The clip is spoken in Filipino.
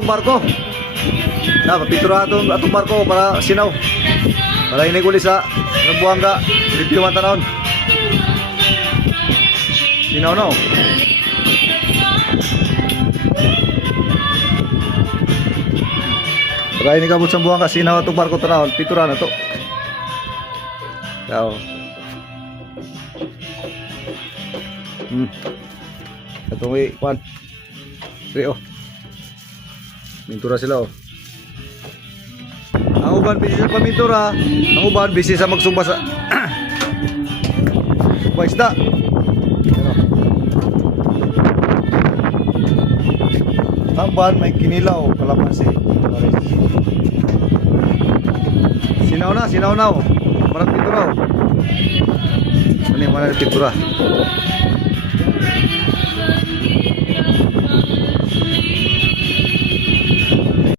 Itong barko. Na, papiturahan atong barko para sinaw. Para inig uli sa Buanga. Review man tanawon. Sinaw no. Para inig abot sa Buanga, sinaw atong barko tanawon. Piturahan na to. Ciao. Ito may kwan. Sige oh. Pintura sila oh. Ang uban busy sa pamintura, ang uban busy sa magsumba sa sumba isda. Ano? Ang uban may kinilaw, kalamansi. Sinaw na oh. Marang pintura oh. Mana pintura.